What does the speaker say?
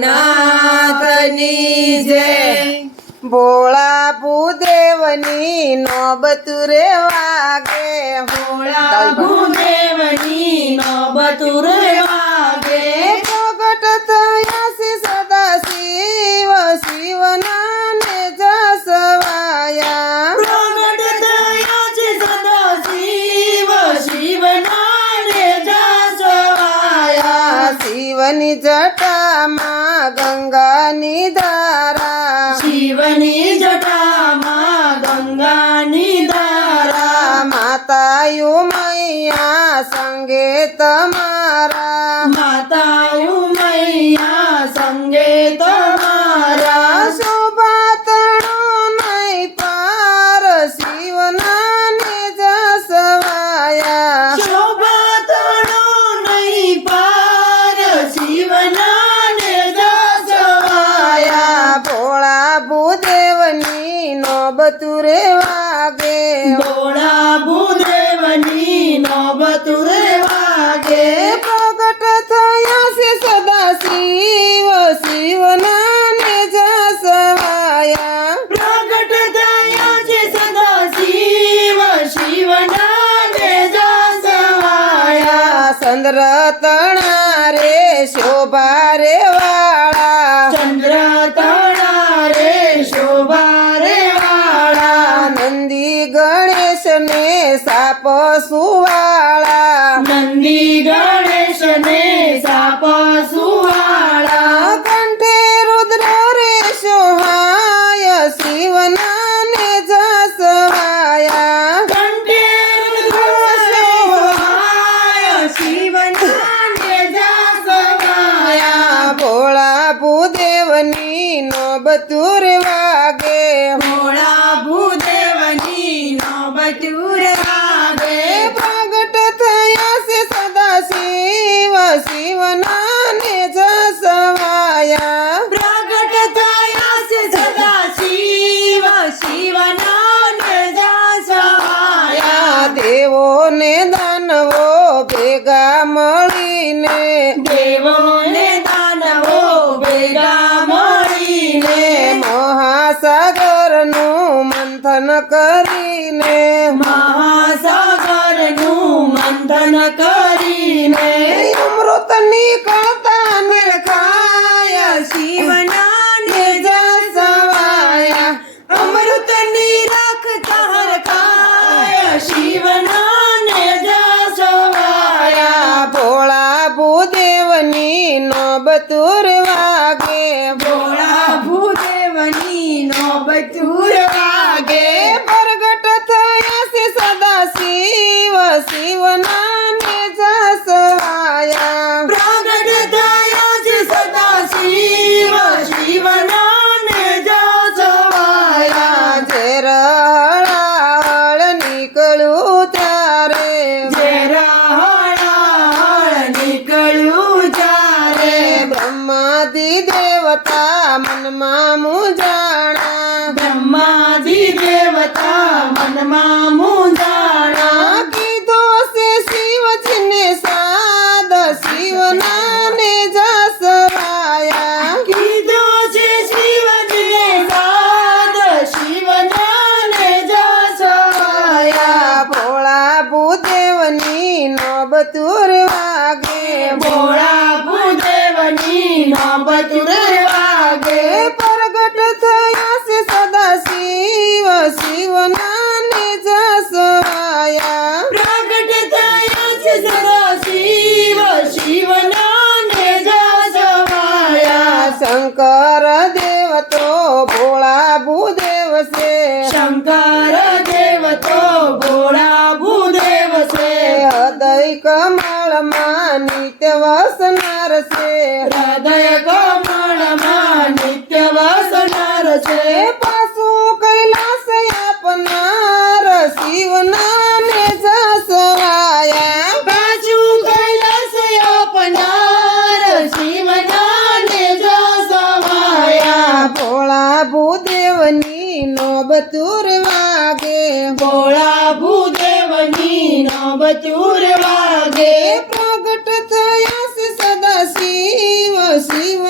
ભોળાનાથની જય ભોળા ભૂદેવની નોબત રે વાગે ભોળા ભૂદેવની નોબત રે વાગે પ્રગટ થયા છે સદા શિવ શિવના ને જસવાયા પ્રગટ થયા છે સદા શિવ શિવના ને જસવાયા શિવની જટામાં ગંગાની ધારા શિવની જટામાં ગંગાની ધારા માતાયુ મૈયા સંગે તમારા માતાયુ મૈયા સંગે તમારા શોભા તણો નહીં પાર શિવના ને જસવાયા શોભા તણો નહીં પાર શિવના ને જસવાયા ભોળા ભૂદેવની નોબત રે વાગે ભોળા ભૂદેવની નોબત રે વાગે પ્રગટ થયા છે સદા શિવ શિવના ને જસવાયા પ્રગટ થયા છે સદા શિવ શિવના ને જસવાયા ચંદ્ર તણા રે શોભા રે વાળા ચંદ્ર તણા રે શોભા રે વાળા નંદી ગણેશ ને સાપ સુવાળા નંદી ગણેશ ને સાપ સુવાળા કંઠે રુદ્ર રે સોહાય શિવના ને જસવાયા કંઠે રુદ્ર સોહાય શિવના ને જસવાયા ભોળા ભૂદેવની નોબત રે વાગે ભોળા ભૂદેવની નોબત રે વાગે પ્રગટ થયા છે સદા શિવ શિવના ને જસવાયા પ્રગટ થયા છે સદા શિવ શિવના ને જસવાયા દેવો ને દાનવો ભેગા મળીને દેવો ને દાનવો ભેગા મળીને મહાસાગરનું મંથન કરીને મહાસાગરનું મંથન કરીને અમૃત નીકળતા નિરખાય શિવના ને જસવાયા અમૃત નિરખતા હરખાય શિવના ને જસવાયા ભોળા ભૂદેવની નોબત રે વાગે ભોળા ભૂદેવની નોબત રે વાગે પ્રગટ થયા છે સદા શિવ શિવના ને જસવાયા પ્રગટ થયા છે સદા શિવ શિવના ને જસવાયા ઝેર હળાહળ નીકળું ત્યારે ઝેર હળાહળ નીકળ્યું જ્યારે બ્રહ્માદિ દેવતા મનમાં મુંજાણા બ્રહ્માદિ દેવતા મનમાં મૂંઝાણા કીધો છે શિવજીને સાદ શિવના ને જસવાયા કીધો છે શિવજીને સાદ શિવના ને જસવાયા ભોળા ભૂદેવની નોબત રે વાગે ભોળા ભૂદેવની નોબત રે વાગે પ્રગટ થયા છે સદા શિવ શિવના ને જસવાયા પ્રગટ થયા છે સદા શિવ શિવના ને જસવાયા શંકર દેવ તો ભોળા ભૂદેવ છે શંકર દેવ તો ભોળા ભૂદેવ છે હૃદય કમળમાં નિત્ય વસનાર છે હૃદય કમળમાં નિત્ય વસનાર છે પાછું કૈલાસ આપનાર શિવના ને જસવાયા પાછું કૈલાસ આપનાર શિવના ને જસવાયા ભોળા ભૂદેવની નોબત રે વાગે ભોળા ભૂદેવની નોબત રે વાગે પ્રગટ થયા છે સદા શિવ શિવ